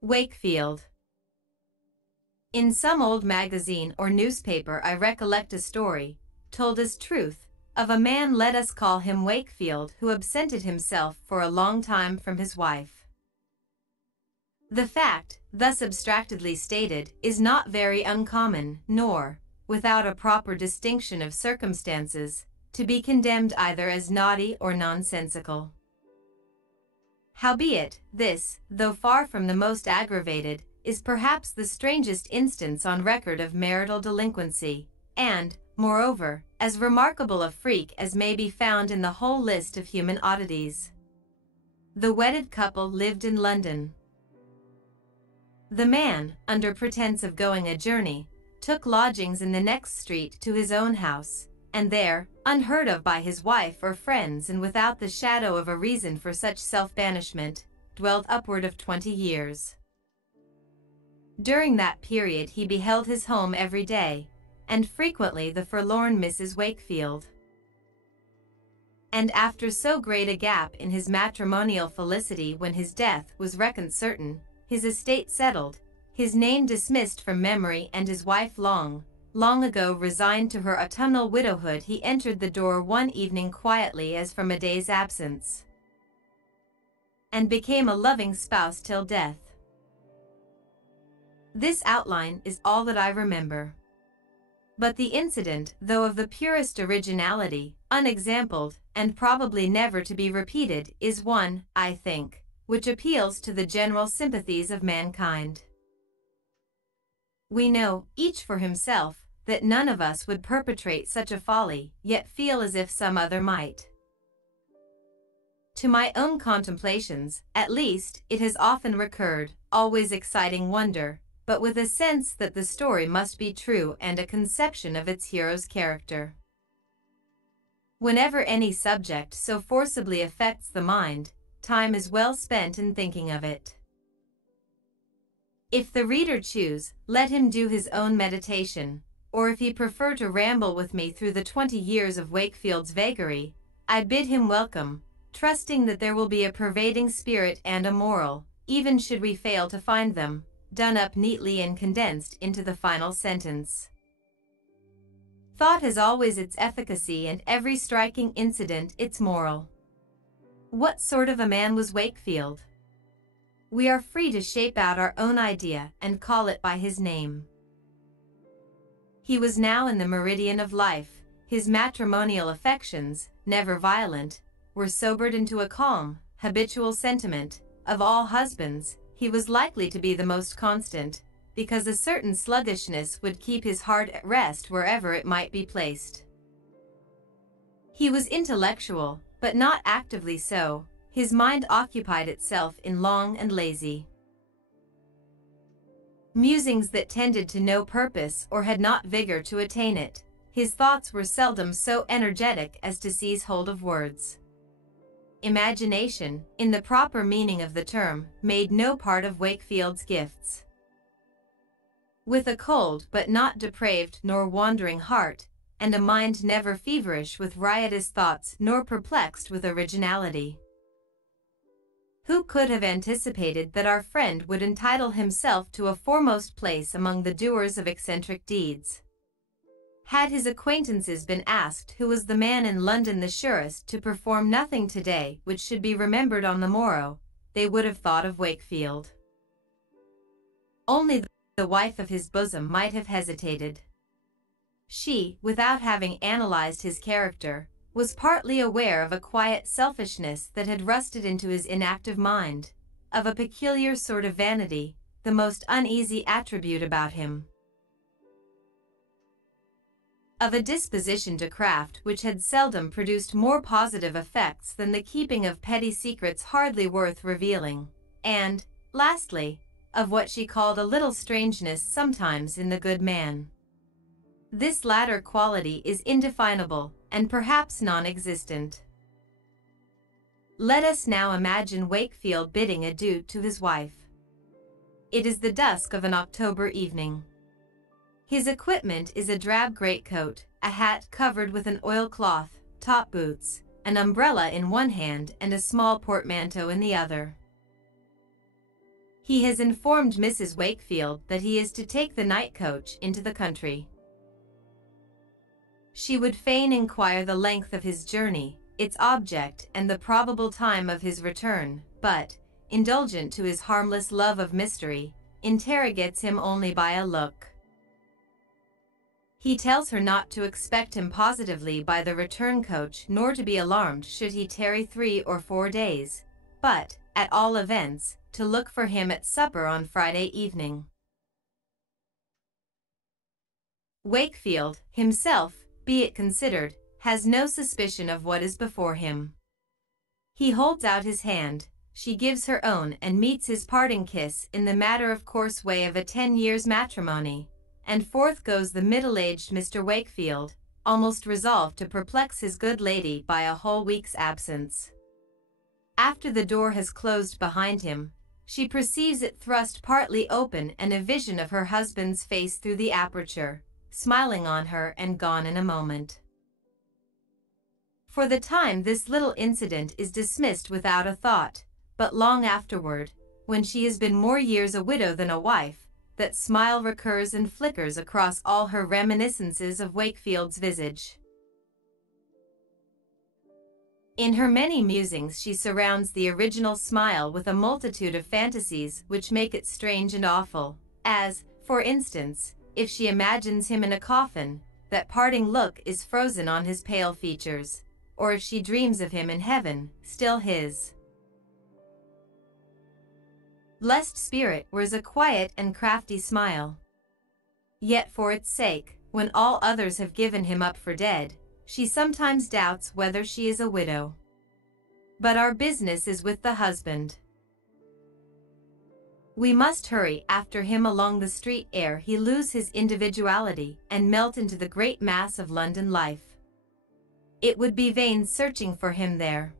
Wakefield. In some old magazine or newspaper I recollect a story, told as truth, of a man, let us call him Wakefield, who absented himself for a long time from his wife. The fact, thus abstractedly stated, is not very uncommon, nor, without a proper distinction of circumstances, to be condemned either as naughty or nonsensical. Howbeit, this, though far from the most aggravated, is perhaps the strangest instance on record of marital delinquency, and, moreover, as remarkable a freak as may be found in the whole list of human oddities. The wedded couple lived in London. The man, under pretense of going a journey, took lodgings in the next street to his own house, and there, unheard of by his wife or friends and without the shadow of a reason for such self-banishment, dwelt upward of 20 years. During that period he beheld his home every day, and frequently the forlorn Mrs. Wakefield. And after so great a gap in his matrimonial felicity, when his death was reckoned certain, his estate settled, his name dismissed from memory, and his wife long ago resigned to her autumnal widowhood, he entered the door one evening quietly as from a day's absence, and became a loving spouse till death. This outline is all that I remember. But the incident, though of the purest originality, unexampled, and probably never to be repeated, is one, I think, which appeals to the general sympathies of mankind. We know, each for himself, that none of us would perpetrate such a folly, yet feel as if some other might. To my own contemplations, at least, it has often recurred, always exciting wonder, but with a sense that the story must be true and a conception of its hero's character. Whenever any subject so forcibly affects the mind, time is well spent in thinking of it. If the reader choose, let him do his own meditation, or if he prefer to ramble with me through the 20 years of Wakefield's vagary, I bid him welcome, trusting that there will be a pervading spirit and a moral, even should we fail to find them, done up neatly and condensed into the final sentence. Thought has always its efficacy and every striking incident its moral. What sort of a man was Wakefield? We are free to shape out our own idea and call it by his name. He was now in the meridian of life. His matrimonial affections, never violent, were sobered into a calm, habitual sentiment. Of all husbands, he was likely to be the most constant, because a certain sluggishness would keep his heart at rest wherever it might be placed. He was intellectual, but not actively so. His mind occupied itself in long and lazy musings that tended to no purpose or had not vigor to attain it. His thoughts were seldom so energetic as to seize hold of words. Imagination, in the proper meaning of the term, made no part of Wakefield's gifts. With a cold but not depraved nor wandering heart, and a mind never feverish with riotous thoughts nor perplexed with originality, who could have anticipated that our friend would entitle himself to a foremost place among the doers of eccentric deeds? Had his acquaintances been asked who was the man in London the surest to perform nothing today which should be remembered on the morrow, they would have thought of Wakefield. Only the wife of his bosom might have hesitated. She, without having analyzed his character, was partly aware of a quiet selfishness that had rusted into his inactive mind, of a peculiar sort of vanity, the most uneasy attribute about him, of a disposition to craft which had seldom produced more positive effects than the keeping of petty secrets hardly worth revealing, and, lastly, of what she called a little strangeness sometimes in the good man. This latter quality is indefinable, and perhaps non-existent. Let us now imagine Wakefield bidding adieu to his wife. It is the dusk of an October evening. His equipment is a drab greatcoat, a hat covered with an oilcloth, top boots, an umbrella in one hand and a small portmanteau in the other. He has informed Mrs. Wakefield that he is to take the night coach into the country. She would fain inquire the length of his journey, its object, and the probable time of his return, but, indulgent to his harmless love of mystery, interrogates him only by a look. He tells her not to expect him positively by the return coach, nor to be alarmed should he tarry 3 or 4 days, but, at all events, to look for him at supper on Friday evening. Wakefield, himself, be it considered, has no suspicion of what is before him. He holds out his hand, she gives her own, and meets his parting kiss in the matter-of-course way of a 10 years' matrimony, and forth goes the middle-aged Mr. Wakefield, almost resolved to perplex his good lady by a whole week's absence. After the door has closed behind him, she perceives it thrust partly open and a vision of her husband's face through the aperture, smiling on her and gone in a moment. For the time this little incident is dismissed without a thought, but long afterward, when she has been more years a widow than a wife, that smile recurs and flickers across all her reminiscences of Wakefield's visage. In her many musings she surrounds the original smile with a multitude of fantasies which make it strange and awful, as, for instance, if she imagines him in a coffin, that parting look is frozen on his pale features, or if she dreams of him in heaven, still his blessed spirit wears a quiet and crafty smile. Yet for its sake, when all others have given him up for dead, she sometimes doubts whether she is a widow. But our business is with the husband. We must hurry after him along the street ere he lose his individuality and melt into the great mass of London life. It would be vain searching for him there.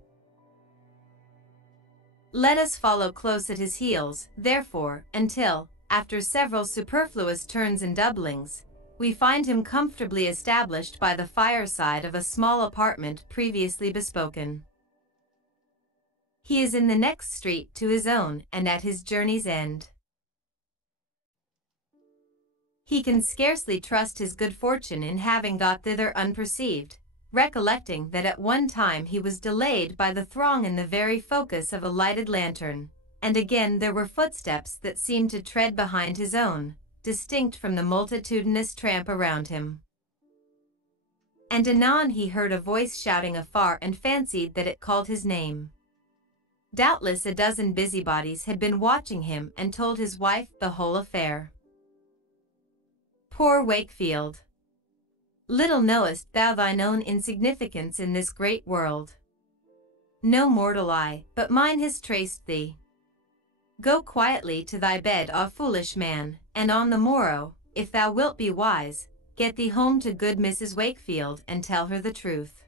Let us follow close at his heels, therefore, until, after several superfluous turns and doublings, we find him comfortably established by the fireside of a small apartment previously bespoken. He is in the next street to his own and at his journey's end. He can scarcely trust his good fortune in having got thither unperceived, recollecting that at one time he was delayed by the throng in the very focus of a lighted lantern, and again there were footsteps that seemed to tread behind his own, distinct from the multitudinous tramp around him. And anon he heard a voice shouting afar and fancied that it called his name. Doubtless a dozen busybodies had been watching him and told his wife the whole affair. Poor Wakefield! Little knowest thou thine own insignificance in this great world. No mortal eye but mine has traced thee. Go quietly to thy bed, ah foolish man, and on the morrow, if thou wilt be wise, get thee home to good Mrs. Wakefield and tell her the truth.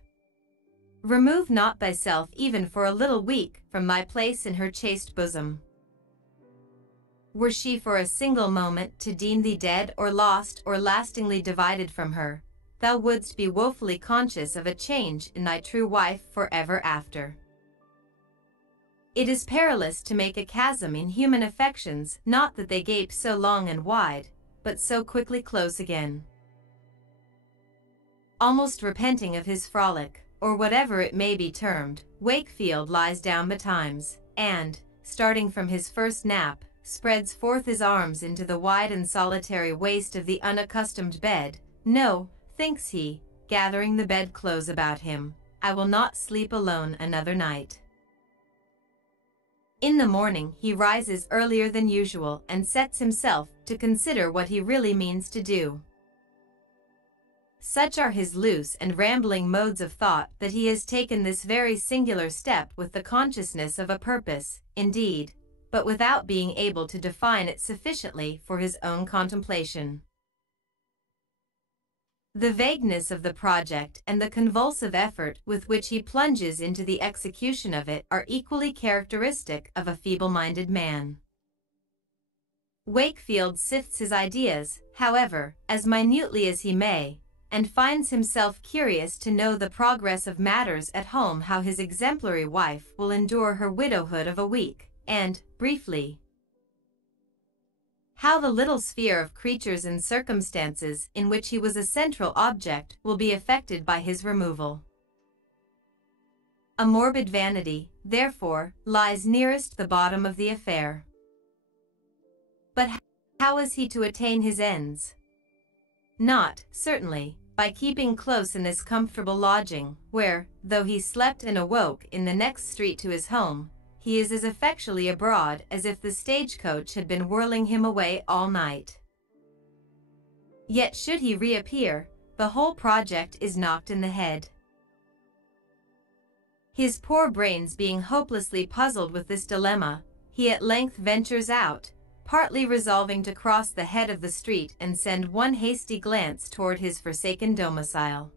Remove not thyself even for a little week from thy place in her chaste bosom. Were she for a single moment to deem thee dead or lost or lastingly divided from her, thou wouldst be woefully conscious of a change in thy true wife for ever after. It is perilous to make a chasm in human affections, not that they gape so long and wide, but so quickly close again. Almost repenting of his frolic, or whatever it may be termed, Wakefield lies down betimes, and, starting from his first nap, spreads forth his arms into the wide and solitary waste of the unaccustomed bed. No, thinks he, gathering the bedclothes about him, I will not sleep alone another night. In the morning he rises earlier than usual and sets himself to consider what he really means to do. Such are his loose and rambling modes of thought that he has taken this very singular step with the consciousness of a purpose, indeed, but without being able to define it sufficiently for his own contemplation. The vagueness of the project and the convulsive effort with which he plunges into the execution of it are equally characteristic of a feeble-minded man. Wakefield sifts his ideas, however, as minutely as he may, and finds himself curious to know the progress of matters at home, how his exemplary wife will endure her widowhood of a week, and, briefly, how the little sphere of creatures and circumstances in which he was a central object will be affected by his removal. A morbid vanity, therefore, lies nearest the bottom of the affair. But how is he to attain his ends? Not, certainly, by keeping close in this comfortable lodging, where, though he slept and awoke in the next street to his home, he is as effectually abroad as if the stagecoach had been whirling him away all night. Yet should he reappear, the whole project is knocked in the head. His poor brains being hopelessly puzzled with this dilemma, he at length ventures out, partly resolving to cross the head of the street and send one hasty glance toward his forsaken domicile.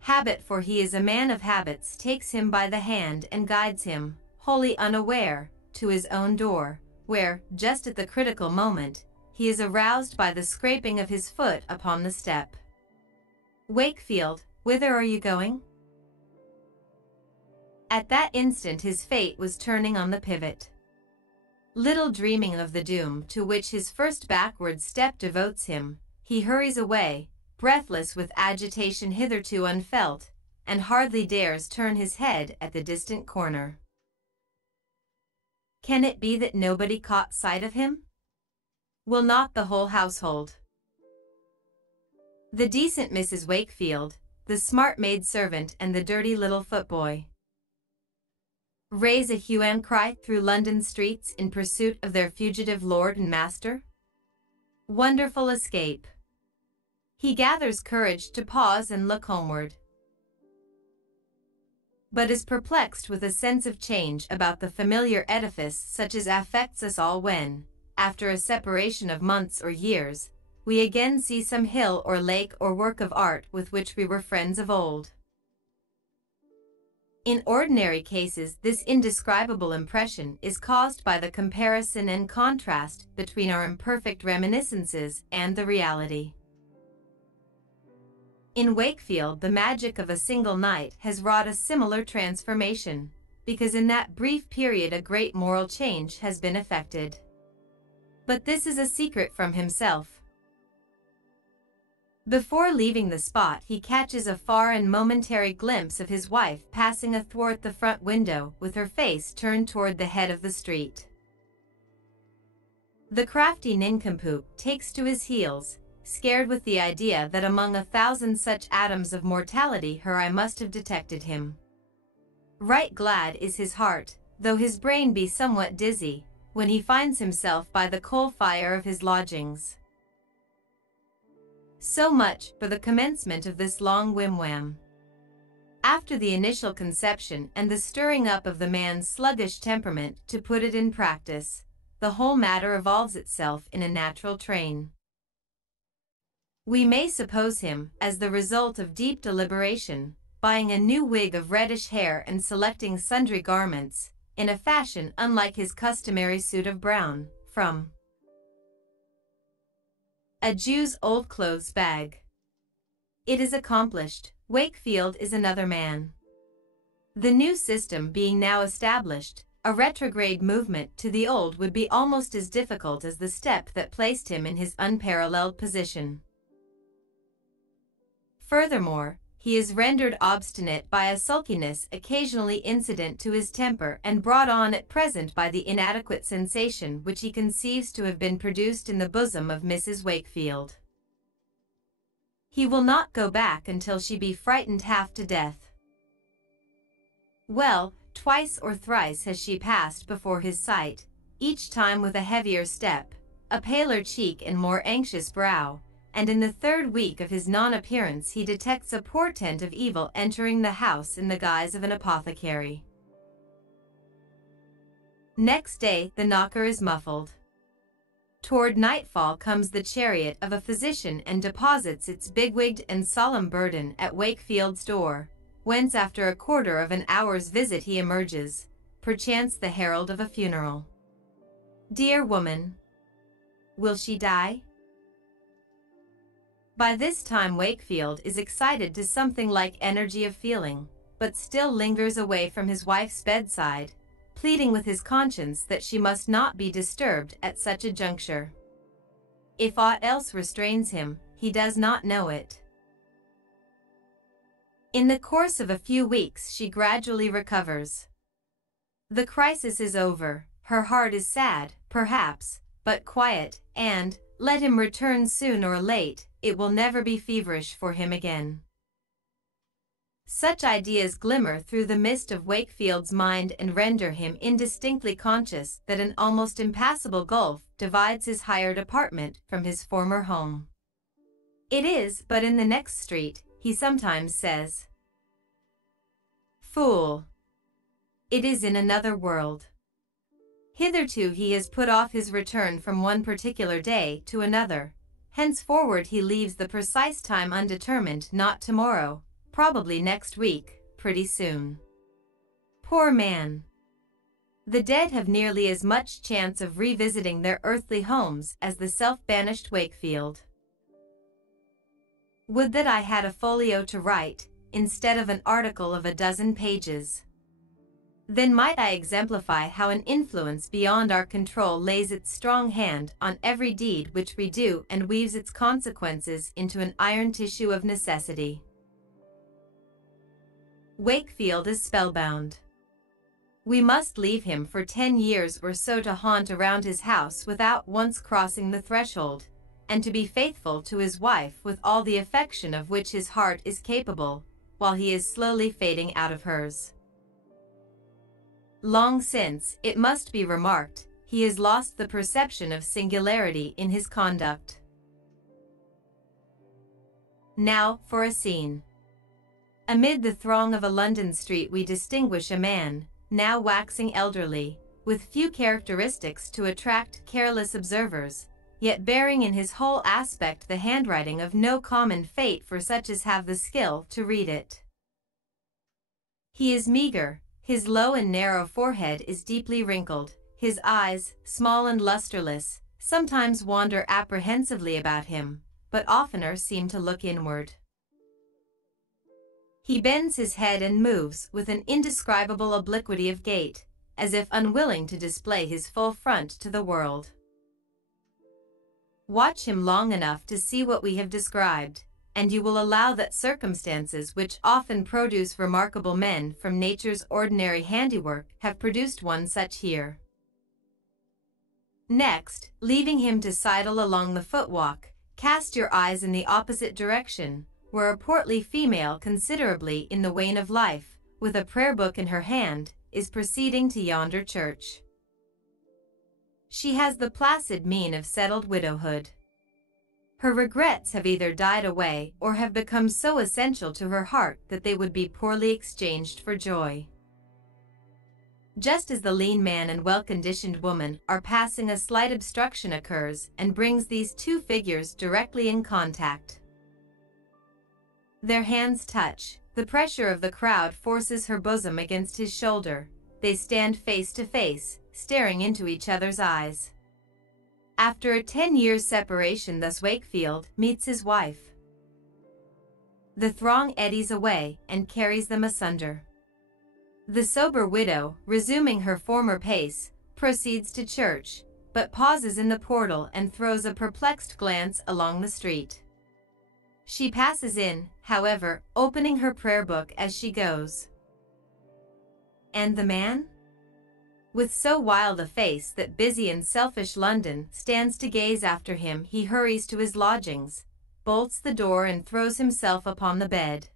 Habit, for he is a man of habits, takes him by the hand and guides him, wholly unaware, to his own door, where, just at the critical moment, he is aroused by the scraping of his foot upon the step. "Wakefield, whither are you going?" At that instant his fate was turning on the pivot. Little dreaming of the doom to which his first backward step devotes him, he hurries away, breathless with agitation hitherto unfelt, and hardly dares turn his head at the distant corner. Can it be that nobody caught sight of him? Will not the whole household, the decent Mrs. Wakefield, the smart maid-servant and the dirty little footboy, raise a hue and cry through London streets in pursuit of their fugitive lord and master? Wonderful escape! He gathers courage to pause and look homeward, but is perplexed with a sense of change about the familiar edifice such as affects us all when, after a separation of months or years, we again see some hill or lake or work of art with which we were friends of old. In ordinary cases, this indescribable impression is caused by the comparison and contrast between our imperfect reminiscences and the reality. In Wakefield, the magic of a single night has wrought a similar transformation, because in that brief period a great moral change has been effected. But this is a secret from himself. Before leaving the spot, he catches a far and momentary glimpse of his wife passing athwart the front window with her face turned toward the head of the street. The crafty nincompoop takes to his heels, scared with the idea that among 1,000 such atoms of mortality her eye must have detected him. Right glad is his heart, though his brain be somewhat dizzy, when he finds himself by the coal fire of his lodgings. So much for the commencement of this long wigwam. After the initial conception and the stirring up of the man's sluggish temperament to put it in practice, the whole matter evolves itself in a natural train. We may suppose him, as the result of deep deliberation, buying a new wig of reddish hair and selecting sundry garments, in a fashion unlike his customary suit of brown, from a Jew's old clothes bag. It is accomplished. Wakefield is another man. The new system being now established, a retrograde movement to the old would be almost as difficult as the step that placed him in his unparalleled position. Furthermore, he is rendered obstinate by a sulkiness occasionally incident to his temper and brought on at present by the inadequate sensation which he conceives to have been produced in the bosom of Mrs. Wakefield. He will not go back until she be frightened half to death. Well, twice or thrice has she passed before his sight, each time with a heavier step, a paler cheek and more anxious brow, and in the third week of his non-appearance he detects a portent of evil entering the house in the guise of an apothecary. Next day the knocker is muffled. Toward nightfall comes the chariot of a physician and deposits its bigwigged and solemn burden at Wakefield's door, whence after a quarter of an hour's visit he emerges, perchance the herald of a funeral. Dear woman! Will she die? By this time Wakefield is excited to something like energy of feeling, but still lingers away from his wife's bedside, pleading with his conscience that she must not be disturbed at such a juncture. If aught else restrains him, he does not know it. In the course of a few weeks she gradually recovers. The crisis is over, her heart is sad, perhaps, but quiet, and, let him return soon or late, it will never be feverish for him again. Such ideas glimmer through the mist of Wakefield's mind and render him indistinctly conscious that an almost impassable gulf divides his hired apartment from his former home. It is but in the next street, he sometimes says. Fool! It is in another world. Hitherto he has put off his return from one particular day to another. Henceforward he leaves the precise time undetermined, not tomorrow, probably next week, pretty soon. Poor man! The dead have nearly as much chance of revisiting their earthly homes as the self-banished Wakefield. Would that I had a folio to write, instead of an article of a dozen pages. Then might I exemplify how an influence beyond our control lays its strong hand on every deed which we do and weaves its consequences into an iron tissue of necessity. Wakefield is spellbound. We must leave him for 10 years or so to haunt around his house without once crossing the threshold, and to be faithful to his wife with all the affection of which his heart is capable, while he is slowly fading out of hers. Long since, it must be remarked, he has lost the perception of singularity in his conduct. Now, for a scene. Amid the throng of a London street we distinguish a man, now waxing elderly, with few characteristics to attract careless observers, yet bearing in his whole aspect the handwriting of no common fate for such as have the skill to read it. He is meager, his low and narrow forehead is deeply wrinkled, his eyes, small and lusterless, sometimes wander apprehensively about him, but oftener seem to look inward. He bends his head and moves with an indescribable obliquity of gait, as if unwilling to display his full front to the world. Watch him long enough to see what we have described, and you will allow that circumstances which often produce remarkable men from nature's ordinary handiwork have produced one such here. Next, leaving him to sidle along the footwalk, cast your eyes in the opposite direction, where a portly female considerably in the wane of life, with a prayer book in her hand, is proceeding to yonder church. She has the placid mien of settled widowhood. Her regrets have either died away or have become so essential to her heart that they would be poorly exchanged for joy. Just as the lean man and well-conditioned woman are passing, a slight obstruction occurs and brings these two figures directly in contact. Their hands touch, the pressure of the crowd forces her bosom against his shoulder, they stand face to face, staring into each other's eyes. After a 10-year separation thus Wakefield meets his wife. The throng eddies away and carries them asunder. The sober widow, resuming her former pace, proceeds to church, but pauses in the portal and throws a perplexed glance along the street. She passes in, however, opening her prayer book as she goes. And the man? With so wild a face that busy and selfish London stands to gaze after him, he hurries to his lodgings, bolts the door and throws himself upon the bed.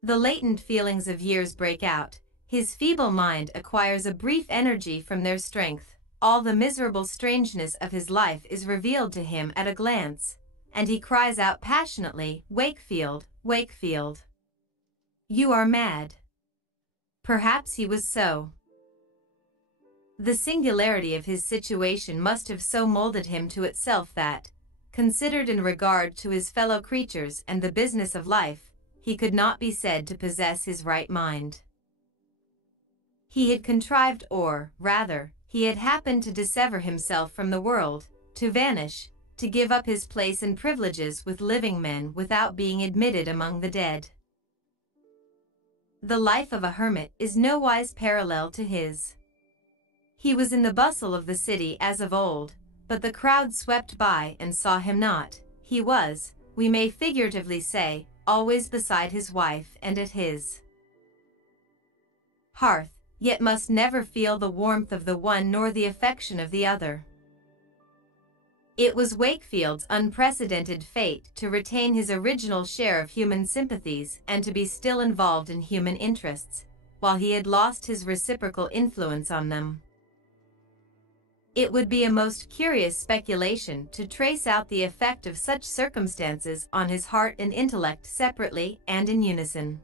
The latent feelings of years break out, his feeble mind acquires a brief energy from their strength, all the miserable strangeness of his life is revealed to him at a glance, and he cries out passionately, "Wakefield, Wakefield! You are mad!" Perhaps he was so. The singularity of his situation must have so molded him to itself that, considered in regard to his fellow creatures and the business of life, he could not be said to possess his right mind. He had contrived, or, rather, he had happened to dissever himself from the world, to vanish, to give up his place and privileges with living men without being admitted among the dead. the life of a hermit is nowise parallel to his. He was in the bustle of the city as of old, but the crowd swept by and saw him not. He was, we may figuratively say, always beside his wife and at his hearth, yet must never feel the warmth of the one nor the affection of the other. It was Wakefield's unprecedented fate to retain his original share of human sympathies and to be still involved in human interests, while he had lost his reciprocal influence on them. It would be a most curious speculation to trace out the effect of such circumstances on his heart and intellect separately and in unison.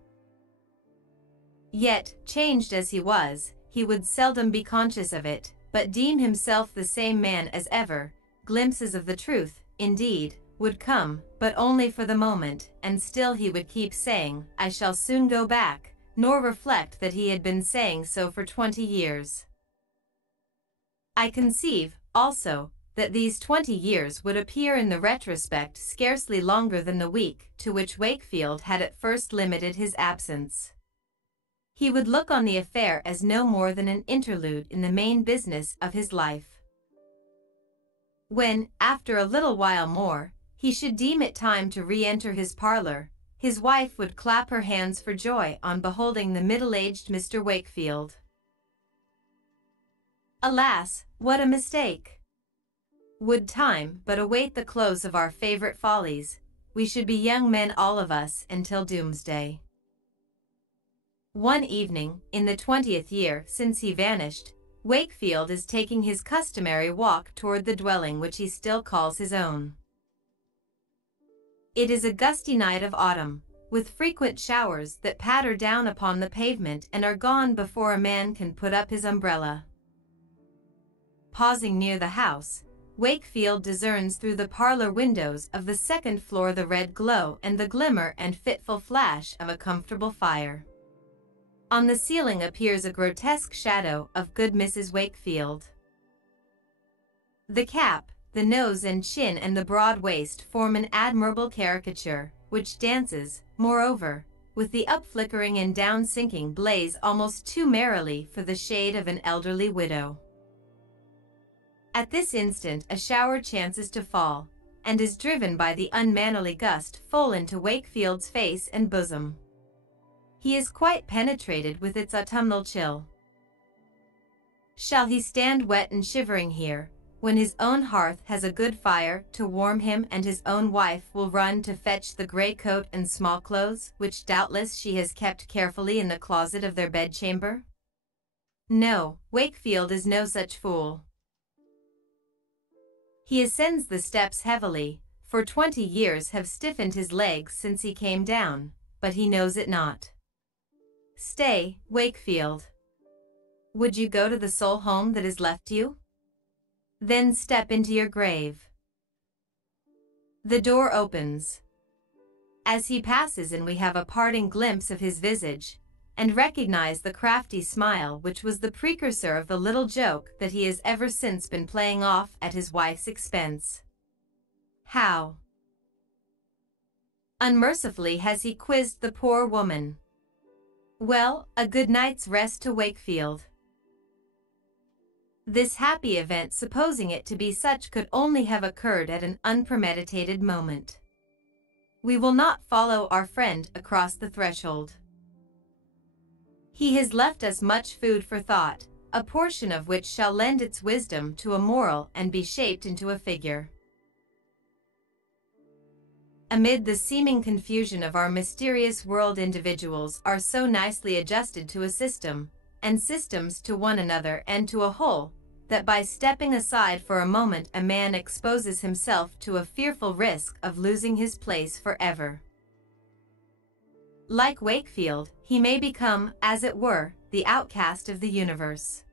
Yet, changed as he was, he would seldom be conscious of it, but deem himself the same man as ever. Glimpses of the truth, indeed, would come, but only for the moment, and still he would keep saying, "I shall soon go back," nor reflect that he had been saying so for 20 years. I conceive, also, that these 20 years would appear in the retrospect scarcely longer than the week to which Wakefield had at first limited his absence. He would look on the affair as no more than an interlude in the main business of his life. When, after a little while more, he should deem it time to re-enter his parlor, his wife would clap her hands for joy on beholding the middle-aged Mr. Wakefield. Alas, what a mistake! Would time but await the close of our favorite follies, we should be young men all of us until doomsday. One evening, in the 20th year since he vanished, Wakefield is taking his customary walk toward the dwelling which he still calls his own. It is a gusty night of autumn, with frequent showers that patter down upon the pavement and are gone before a man can put up his umbrella. Pausing near the house, Wakefield discerns through the parlor windows of the second floor the red glow and the glimmer and fitful flash of a comfortable fire. On the ceiling appears a grotesque shadow of good Mrs. Wakefield. The cap, the nose and chin and the broad waist form an admirable caricature, which dances, moreover, with the up-flickering and down-sinking blaze almost too merrily for the shade of an elderly widow. At this instant a shower chances to fall, and is driven by the unmannerly gust full into Wakefield's face and bosom. He is quite penetrated with its autumnal chill. Shall he stand wet and shivering here, when his own hearth has a good fire to warm him and his own wife will run to fetch the grey coat and small clothes which doubtless she has kept carefully in the closet of their bedchamber? No, Wakefield is no such fool. He ascends the steps heavily, for 20 years have stiffened his legs since he came down, but he knows it not. Stay, Wakefield. Would you go to the sole home that is left you? Then step into your grave. The door opens. As he passes and we have a parting glimpse of his visage, and recognize the crafty smile which was the precursor of the little joke that he has ever since been playing off at his wife's expense. How unmercifully has he quizzed the poor woman! Well, a good night's rest to Wakefield. This happy event, supposing it to be such, could only have occurred at an unpremeditated moment. We will not follow our friend across the threshold. He has left us much food for thought, a portion of which shall lend its wisdom to a moral and be shaped into a figure. Amid the seeming confusion of our mysterious world, individuals are so nicely adjusted to a system, and systems to one another and to a whole, that by stepping aside for a moment a man exposes himself to a fearful risk of losing his place forever. Like Wakefield, he may become, as it were, the outcast of the universe.